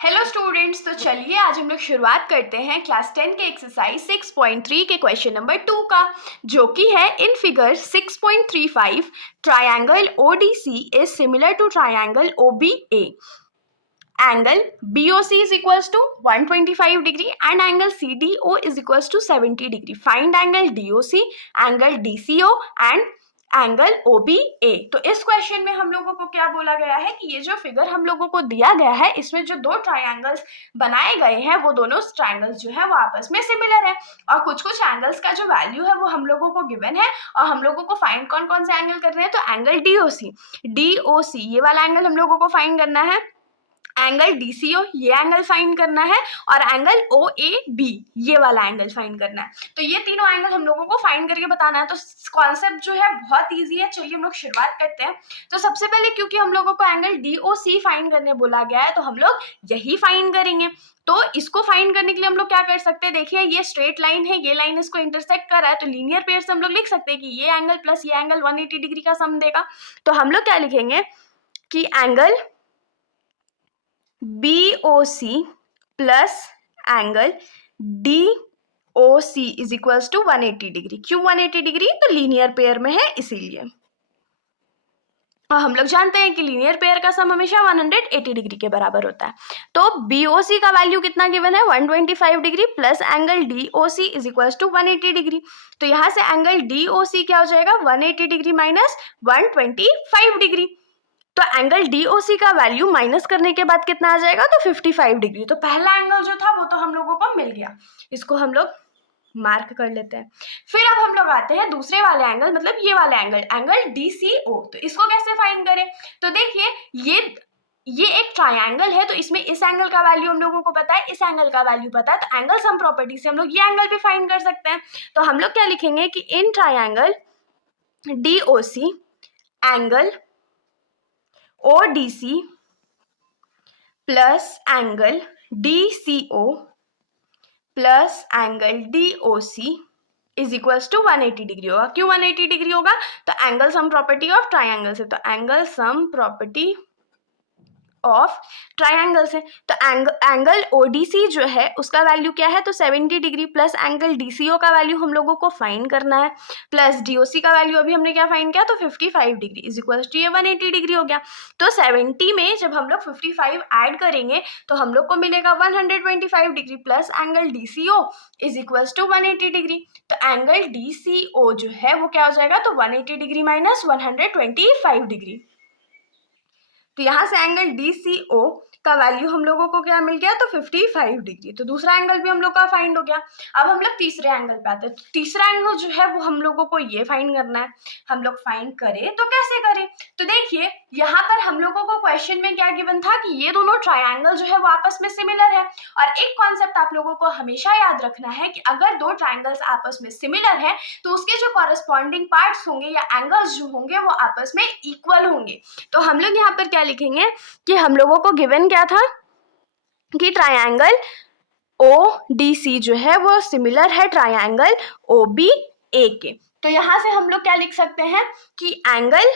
Hello students, तो चलिए आज हम लोग शुरुआत करते हैं क्लास 10 के एक्सरसाइज 6.3 के क्वेश्चन नंबर 2 का, जो कि है in figure 6.35 triangle ODC is similar to triangle OBA. Angle BOC is equals to 125 degree and angle CDO is equals to 70 degree. Find angle DOC, angle DCO and angle OBA. तो इस question में हम लोगों को क्या बोला गया है कि ये जो फिगर हम लोगों को दिया गया है इसमें जो दो ट्रायंगल्स बनाए गए हैं वो दोनों ट्रायंगल्स जो है वो आपस में सिमिलर है और कुछ कुछ एंगल्स का जो वैल्यू है वो हम लोगों को गिवन है और हम लोगों को फाइंड कौन कौन से एंगल कर रहे हैं. तो एंगल DOC ये वाला एंगल हम लोगों को फाइंड करना है, एंगल DCO ये एंगल फाइंड करना है और एंगल OAB ये वाला एंगल फाइंड करना है. तो ये तीनों एंगल हम लोगों को फाइंड करके बताना है. तो कॉन्सेप्ट जो है बहुत इजी है. चलिए हम लोग शुरुआत करते हैं. तो सबसे पहले क्योंकि हम लोगों को एंगल DOC फाइंड करने बोला गया है तो हम लोग यही फाइंड करेंगे. तो इसको फाइंड करने के लिए हम लोग क्या कर सकते हैं, देखिए ये स्ट्रेट लाइन है, ये लाइन इसको इंटरसेक्ट कर रहा है तो लीनियर पेयर से हम लोग लिख सकते हैं कि ये एंगल प्लस ये एंगल 180 डिग्री का सम देगा. तो हम लोग क्या लिखेंगे कि angle BOC plus angle DOC is equals to 180 degree. क्यों 180 डिग्री? तो लीनियर पेयर में है इसीलिए. और हम लोग जानते हैं कि लीनियर पेयर का सम हमेशा 180 डिग्री के बराबर होता है. तो BOC का वैल्यू कितना गिवन है 125 degree plus angle DOC is equals to 180 degree. तो यहाँ से एंगल DOC क्या हो जाएगा 180 डिग्री माइनस 125 डिग्री. तो एंगल DOC का वैल्यू माइनस करने के बाद कितना आ जाएगा तो 55 डिग्री. तो पहला एंगल जो था वो तो हम लोगों को मिल गया, इसको हम लोग मार्क कर लेते हैं. फिर अब हम लोग आते हैं दूसरे वाले एंगल, मतलब ये वाले एंगल DCO. तो इसको कैसे फाइंड करें? तो देखिए ये एक ट्रायंगल है तो इसमें इस एंगल का वैल्यू हम लोगों को पता है, इस एंगल का वैल्यू पता है. तो एंगल सम प्रॉपर्टी से हम लोग ये एंगल भी फाइंड कर सकते हैं. तो हम लोग क्या लिखेंगे कि in triangle DOC angle ODC plus angle DCO plus angle DOC is equals to 180 degree होगा. क्यों 180 डिग्री होगा? तो angle sum property of triangle से. तो angle sum property of triangle से. तो एंगल ODC जो है उसका वैल्यू क्या है तो 70 डिग्री प्लस एंगल DCO का वैल्यू हम लोगों को फाइंड करना है प्लस DOC का वैल्यू अभी हमने क्या फाइंड किया तो 55 डिग्री इज इक्वल टू ये 180 डिग्री हो गया. तो 70 में जब हम लोग 55 ऐड करेंगे तो हम लोग को मिलेगा 125 degree plus angle DCO is equal to 180 degree. तो एंगल DCO जो है वो क्या हो जाएगा तो 180 डिग्री माइनस 125 डिग्री. तो यहाँ से एंगल DCO का वैल्यू हम लोगों को क्या मिल गया तो 55 डिग्री. तो दूसरा एंगल भी हम लोग का फाइंड हो गया. अब हम लोग तीसरे एंगल पे आते हैं. तो तीसरा एंगल जो है वो हम लोगों को ये फाइंड करना है. हम लोग फाइंड करें तो कैसे करें? तो देखिए यहाँ पर हम लोगों को क्वेश्चन में क्या गिवन था कि ये दोनों ट्रायंगल जो है वो आपस में सिमिलर है. और एक कॉन्सेप्ट आप लोगों को हमेशा याद रखना है कि अगर दो ट्रायंगल्स आपस में सिमिलर है तो उसके जो कॉरेस्पॉन्डिंग पार्ट्स होंगे या एंगल्स जो होंगे वो आपस में इक्वल होंगे. तो हम लोग यहाँ पर क्या लिखेंगे कि हम लोगों को गिवन क्या था कि ट्रायंगल ODC जो है वो सिमिलर है ट्रायंगल OBA के. तो यहां से हम लोग क्या लिख सकते हैं कि एंगल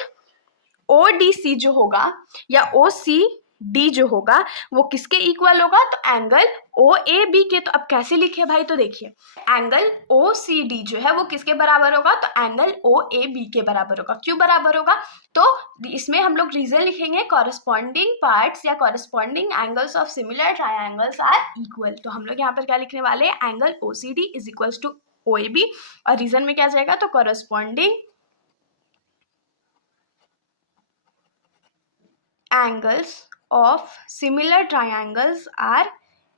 ODC जो होगा या OCD जो होगा वो किसके इक्वल होगा तो एंगल OAB के. तो अब कैसे लिखे भाई? तो देखिए एंगल OCD जो है वो किसके बराबर होगा तो एंगल OAB के बराबर होगा. क्यों बराबर होगा? तो इसमें हम लोग रीजन लिखेंगे कॉरेस्पॉन्डिंग पार्ट्स या corresponding angles of similar triangles are equal. तो हम लोग यहाँ पर क्या लिखने वाले हैं angle OCD is equals to OAB और रीजन में क्या जाएगा तो corresponding angles of similar triangles are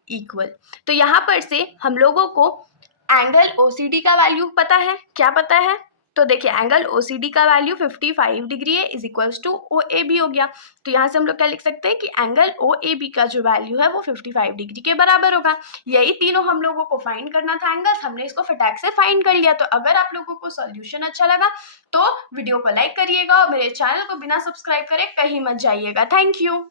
equal. तो यहाँ पर से हम लोगों को एंगल OCD का वैल्यू पता है. क्या पता है? तो देखिए एंगल OCD का वैल्यू 55 डिग्री है इज इक्वल्स टू OAB हो गया. तो यहाँ से हम लोग क्या लिख सकते हैं कि एंगल OAB का जो वैल्यू है वो 55 डिग्री के बराबर होगा. यही तीनों हम लोगों को फाइंड करना था एंगल्स, हमने इसको फटाक से फाइंड कर लिया. तो अगर आप लोगों को सॉल्यूशन अच्छा लगा तो वीडियो को लाइक करिएगा और मेरे चैनल को बिना सब्सक्राइब करे कहीं मत जाइएगा. Thank you.